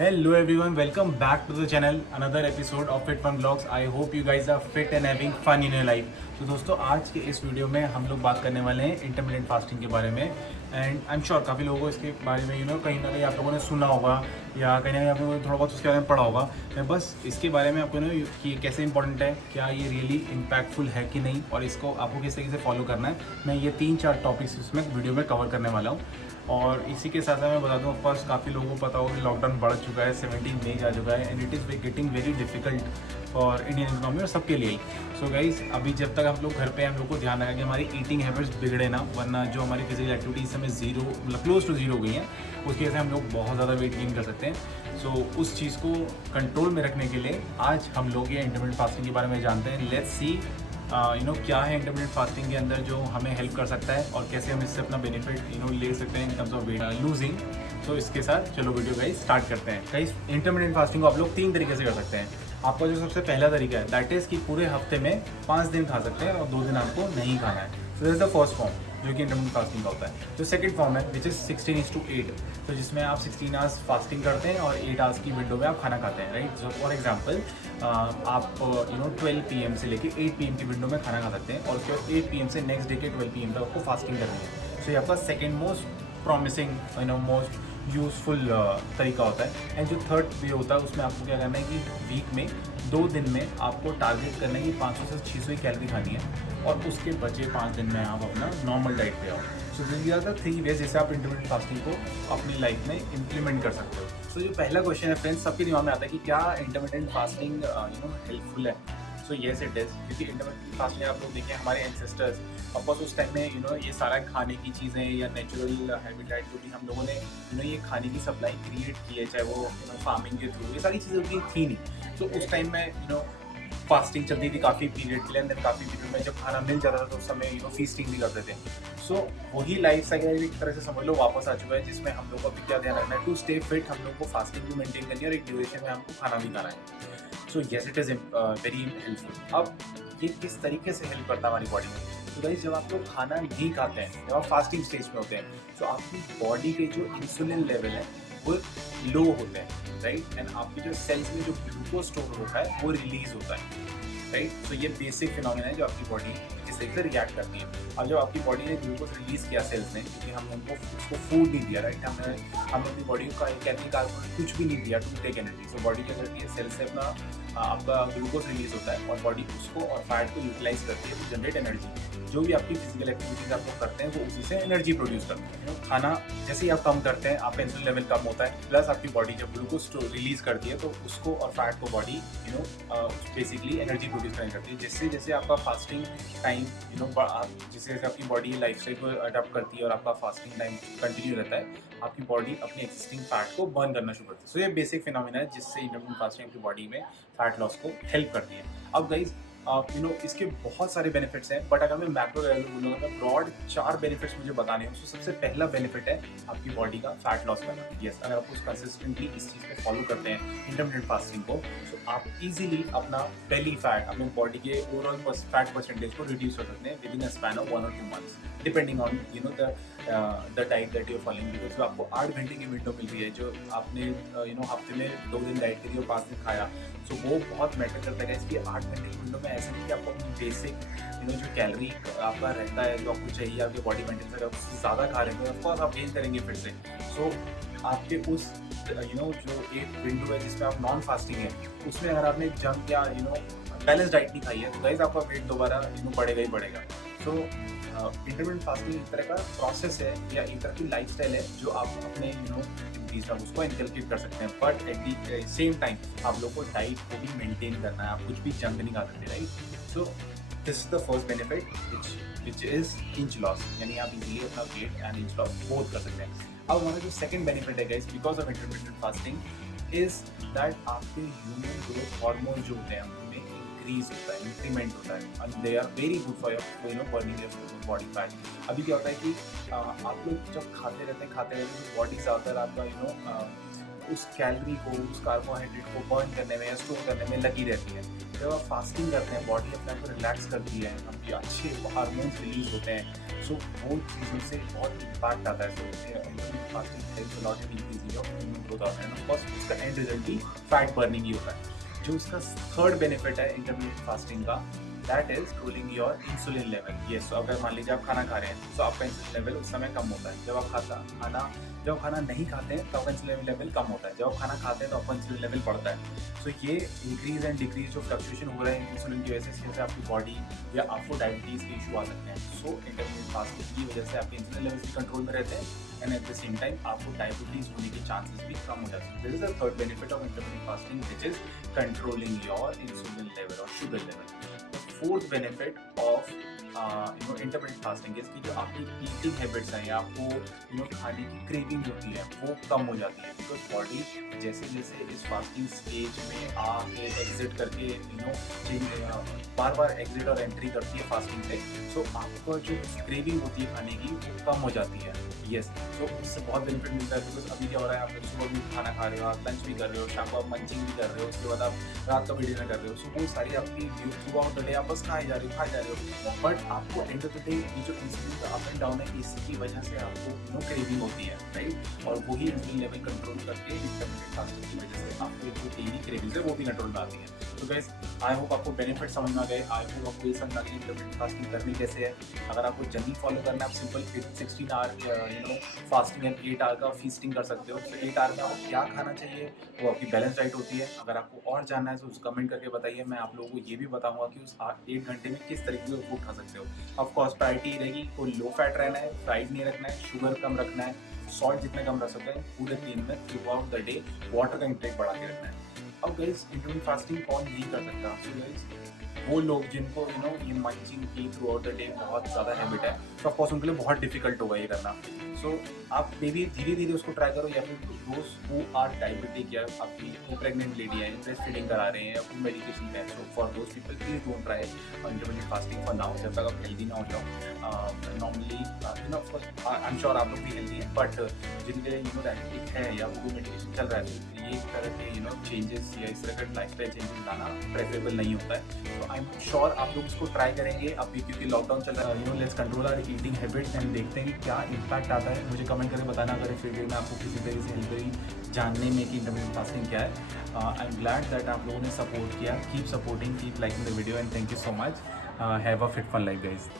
Hello everyone, welcome back to the channel. Another episode of Fit Fun Vlogs. I hope you guys are fit and having fun in your life. तो दोस्तों आज के इस video में हम लोग बात करने वाले हैं इंटरमिटेंट फास्टिंग के बारे में एंड आई एम श्योर काफ़ी लोगों को इसके बारे में कहीं ना कहीं आप लोगों ने सुना होगा या कहीं ना कहीं आप लोगों ने थोड़ा बहुत उसके बारे में पढ़ा होगा। मैं बस इसके बारे में आपको कि कैसे इंपॉर्टेंट है, क्या ये रियली इम्पैक्टफुल है कि नहीं और इसको आपको किस तरीके से फॉलो करना है। मैं ये 3-4 टॉपिक्स इसमें वीडियो में कवर करने वाला हूँ। और इसी के साथ साथ मैं बता दूँ, ऑफकोर्स काफ़ी लोगों को पता होगा कि लॉकडाउन बढ़ चुका है, 17 मई आ चुका है and it is getting very difficult for Indian economy और सबके लिए ही। सो गाइज अभी जब तक हम लोग घर पे हैं, हम लोग को ध्यान रखा कि हमारी ईटिंग हैबिट्स बिगड़े ना, वरना जो हमारी फिजिकल एक्टिविटीज़ हमें जीरो मतलब क्लोज टू जीरो हो गई हैं, उसकी वजह से हम लोग बहुत ज़्यादा वेट गेन कर सकते हैं। सो उस चीज़ को कंट्रोल में रखने के लिए आज हम लोग ये इंटरमिटेंट फास्टिंग के बारे में जानते हैं। लेट्स सी क्या है इंटरमिटेंट फास्टिंग के अंदर जो हमें हेल्प कर सकता है और कैसे हम इससे अपना बेनिफिट ले सकते हैं in terms of weight losing. तो इसके साथ चलो वीडियो गाइस स्टार्ट करते हैं। गाइस इंटरमिटेंट फास्टिंग को आप लोग 3 तरीके से कर सकते हैं। आपका जो सबसे पहला तरीका है दैट इज़ कि पूरे हफ्ते में 5 दिन खा सकते हैं और 2 दिन आपको नहीं खाना है। सो this is the first form जो कि इंटरमिटेंट फास्टिंग का होता है। जो सेकंड फॉर्म है विच इज़ 16:8, तो जिसमें आप 16 आवर्स फास्टिंग करते हैं और 8 आवर्स की विंडो में आप खाना खाते हैं, राइट। सो फॉर एग्जांपल आप 12 PM से लेके 8 PM की विंडो में खाना खा सकते हैं और उसके बाद 8 PM से नेक्स्ट डे के 12 PM तक आपको फास्टिंग करनी है। सो ये आपका second most promising most useful तरीका होता है। एंड जो थर्ड वे होता है उसमें आपको क्या करना है कि वीक में 2 दिन में आपको टारगेट करना है कि 500 से 600 की कैलोरी खानी है और उसके बचे 5 दिन में आप अपना नॉर्मल डाइट पे आओ। So this are the 3 ways जैसे आप इंटरमिटेंट फास्टिंग को अपनी लाइफ में इम्प्लीमेंट कर सकते हो। सो जो पहला क्वेश्चन है फ्रेंड्स, सबके दिमाग में आता है कि क्या इंटरमिटेंट फास्टिंग हेल्पफुल है। सो येस इट इज़, क्योंकि इंटरमिटेंट फास्टिंग आप लोग देखें हमारे एंसेस्टर्स ऑफकोर्स उस टाइम में ये सारा खाने की चीज़ें या नेचुरल हैबिटेट जो भी हम लोगों ने ये खाने की सप्लाई क्रिएट की है, चाहे वो फार्मिंग के थ्रू, ये सारी चीज़ें उतनी थी नहीं। तो उस टाइम में फास्टिंग चलती थी काफ़ी पीरियड के लिए, अंदर काफ़ी पीरियड में जब खाना मिल जाता था तो उस समय फीस्टिंग भी करते थे। सो वही लाइफ साइकिल एक तरह से समझ लो वापस आ चुका है, जिसमें हम लोग को अभी क्या ध्यान रखना है, टू स्टे फिट हम लोग को फास्टिंग भी मेंटेन करनी है और एक ड्यूरेशन में हमको खाना भी खाना है। So yes it is very helpful. अब ये किस तरीके से हेल्प करता है हमारी बॉडी में। तो गाइस जब आप लोग खाना नहीं खाते हैं, जब आप फास्टिंग स्टेज में होते हैं, तो आपकी बॉडी के जो इंसुलिन लेवल है वो लो होते हैं, राइट। एंड आपके जो सेल्स में जो ग्लूकोज स्टोर होता है वो रिलीज होता है, राइट। तो ये बेसिक फिनोमिना है जो आपकी बॉडी इस तरीके से रिएक्ट करती है। अब जब आपकी बॉडी ने ग्लूकोज रिलीज किया सेल्स ने, क्योंकि हमने उनको उसको फूड नहीं दिया, राइट, हमने अपनी बॉडी को कैलोरी कार्बोहाइड्रेट कुछ भी नहीं दिया to take energy. So body क्या करती है, सेल से अपना आपका ग्लूकोज रिलीज होता है और बॉडी उसको और फैट को यूटिलाइज करती है टू जनरेट एनर्जी। जो भी आपकी फिजिकल एक्टिविटीज आप लोग करते हैं वो उसी से एनर्जी प्रोड्यूस करते हैं। खाना जैसे ही आप कम करते हैं आपका इंसुलिन लेवल कम होता है, प्लस आपकी बॉडी जब ग्लूकोज रिलीज करती है तो उसको और फैट को बॉडी बेसिकली एनर्जी प्रोड्यूस करने करती है। जैसे जैसे आपका फास्टिंग टाइम जैसे जैसे आपकी बॉडी लाइफ स्टाइल को अडॉप्ट करती है और आपका फास्टिंग टाइम कंटिन्यू रहता है, आपकी बॉडी अपने एक्सिस्टिंग फैट को बर्न करना शुरू करती है। सो ये बेसिक फिनोमिना है जिससे इंटरमिटेंट फास्टिंग आपकी बॉडी में फैट लॉस को हेल्प करती है। अब गाइज इसके बहुत सारे बेनिफिट्स हैं, बट अगर मैं मैक्रो लेवल बोलूँगा तो ब्रॉड 4 बेनिफिट्स मुझे बताने हैं। तो सबसे पहला बेनिफिट है आपकी बॉडी का फैट लॉस करना। यस, अगर आप उस कंसिस्टेंटली इस चीज़ को फॉलो करते हैं इंटरमिटेंट फास्टिंग को, तो आप इजीली अपना बेली फैट, अपने बॉडी के ओवरऑल फैट परसेंटेज को रिड्यूस कर सकते हैं with in a span of 1 और 2 months, depending on the diet that you following. Because जो आपको 8 घंटे की विंडो मिल रही है, जो आपने हफ्ते में 2 दिन डाइट करी और 5 दिन खाया, सो वो बहुत मैटर करता है। इसलिए 8 घंटे की विंडो में ऐसा नहीं कि आपको अपनी बेसिक जो कैलोरी आपका रहता है जो आपको चाहिए आपके बॉडी मेंटेन करें, उससे ज़्यादा खा रहे हैं, ऑफकोर्स आप गेन करेंगे फिर से। सो आपके उस जो एक विंडो है जिसमें आप नॉन फास्टिंग है, उसमें अगर आपने जंक या बैलेंस डाइट नहीं खाई है तो गाइस आपका वेट दोबारा बढ़ेगा ही बढ़ेगा। सो इंटरमिटेंट फास्टिंग एक तरह का प्रोसेस है या एक तरह की लाइफस्टाइल है जो आप अपने एक्टिविटीज में उसको इनकलकेट कर सकते हैं, but at the same time आप लोग को डाइट को भी मेंटेन करना है, आप कुछ भी जंक नहीं खा सकते, right. So this is the first benefit which is inch loss, यानी आप इजीली अपना weight and inch loss both कर सकते हैं। अब हमारा जो सेकंड बेनिफिट है guys because of intermittent fasting is that आपके ह्यूमन ग्रोथ हार्मोन जो होते हैं उनमें इंक्रीज होता है, इंक्रीमेंट होता है, and they are very good for your burning your body fat. अभी क्या होता है कि आप लोग जब खाते रहते हैं बॉडी ज़्यादातर आपका उस कैलोरी को, उस कार्बोहाइड्रेट को बर्न करने में या स्टोर करने में लगी रहती है। जब आप फास्टिंग करते हैं बॉडी अपने आप को रिलैक्स करती है, आपके अच्छे हार्मोन्स रिलीज होते हैं। सो वो चीज़ों से बहुत इम्पैक्ट आता है। So fasting helps a lot in increasing your human growth और ऑफ कोर्स उसका एंड रिजल्ट ही फैट बर्निंग ही होता है। जो उसका थर्ड बेनिफिट है इंटरमीडिएट फास्टिंग का, that is ruling your insulin level. Yes, अगर मान लीजिए आप खाना खा रहे हैं तो आपका इंसुलिन लेवल उस समय कम होता है। जब आप खाना नहीं खाते हैं तो आपका इंसुलिन लेवल कम होता है। जब आप खाना खाते हैं तो आपका इंसुलिन लेवल बढ़ता है। सो ये इंक्रीज एंड डिक्रीज जो फ्लक्चुएशन हो रहे हैं इंसुलिन की वजह से, जैसे आपकी बॉडी या आपको डायबिटीज़ के इशू आ सकते हैं। सो इंटरमीडिएट फास्टिंग की वजह से आपके इंसुलिन लेवल्स भी कंट्रोल में रहते हैं and at the same time आपको डायबिटीज़ होने के चांसेस भी कम हो जाते हैं। This is the third benefit of intermediate fasting, which is controlling your insulin level और sugar level. Fourth benefit of intermittent fasting इसकी जो आपकी ईटिंग हैबिट्स हैं या आपको खाने की क्रेविंग होती है वो कम हो जाती है। बिकॉज बॉडी जैसे जैसे इस फास्टिंग स्टेज में आके एग्जिट करके बार बार एग्जिट और एंट्री करती है फास्टिंग से, सो आपको जो क्रेविंग होती है खाने की वो कम हो जाती है। यस, सो उससे बहुत बेनिफिट मिलता है। बिकॉज अभी क्या हो रहा है, आप सुबह भी खाना खा रहे हो, आप लंच भी कर रहे हो, शाम को आप मंचिंग भी कर रहे हो, उसके बाद आप रात का भी डिनर कर रहे हो। सो वो सारी आपकी थ्रू आउट द डे आप बस खाए जा रहे हो। बट आपको एंड ऑफ द डे ये जो इंसुलिन का अप एंड डाउन है इसकी वजह से आपको क्रेविंग होती है, राइट। और वही इंसुलिन लेवल कंट्रोल करके इंटरमिटेंट फास्टिंग की वजह से आपको जो डेली क्रेविंग्स है वो भी कंट्रोल में आती है। तो गाइस, आई होप आपको बेनिफिट समझ में आ गए। आई होप आपको ये समझ में आ गई इंटरमिटेंट फास्टिंग करनी कैसे है। अगर आपको जल्दी फॉलो करना है, आप simple 16 hour fasting and 8 hour का फीस्टिंग कर सकते हो। तो 8 आवर में आपको क्या खाना चाहिए वो आपकी बैलेंस डाइट होती है। अगर आपको और जानना है तो उस कमेंट करके बताइए, मैं आप लोगों को ये भी बताऊंगा कि उस 8 घंटे में किस तरीके से फूड खा सकते हो। ऑफकोर्स प्रायोरिटी रहेगी, कोई लो फैट रहना है, फ्राइड नहीं रखना है, शुगर कम रखना है, सॉल्ट जितना कम रख सकते हैं पूरे दिन में through out the day, water का इंटेक बढ़ा के रखना है। अब गाइस, इंटरमिटेंट फास्टिंग कौन नहीं कर सकता? सो गाइस, वो लोग जिनको ये मंचिंग की थ्रू आउट द डे बहुत ज़्यादा हैबिट है, तो ऑफकोर्स उनके लिए बहुत डिफिकल्ट होगा ये करना। सो आप मे बी धीरे धीरे उसको ट्राई करो, या फिर दोज हु आर डायबिटिक या आपकी वो प्रेग्नेंट लेडी है, ब्रेस्ट फीडिंग करा रहे हैं या कोई मेडिकेशन पे है, so for those people please don't try intermittent fasting for now, जब तक आप हेल्दी ना हो जाओ। नॉर्मली आई एम श्योर आप लोग भी हेल्दी हैं, बट जिनके डायबिटिक है या वो मेडिकेशन चल रहा है, तो ये तरह के चेंजेस या इस तरह का लाइफस्टाइल चेंजेस लाना प्रेफरेबल नहीं होता है। तो आई एम श्योर आप लोग इसको ट्राई करेंगे अभी, क्योंकि लॉकडाउन चल रहा है। Let's control our eating habits and देखते हैं कि क्या इम्पैक्ट आता है। मुझे कमेंट करके बताना अगर इस वीडियो में आपको किसी तरीके से हेल्प करी जानने में कि इंटरमिटेंट फास्टिंग क्या है। आई एम ग्लैड दैट आप लोगों ने सपोर्ट किया। Keep supporting, keep liking the video and thank you so much. Have a fit fun life guys.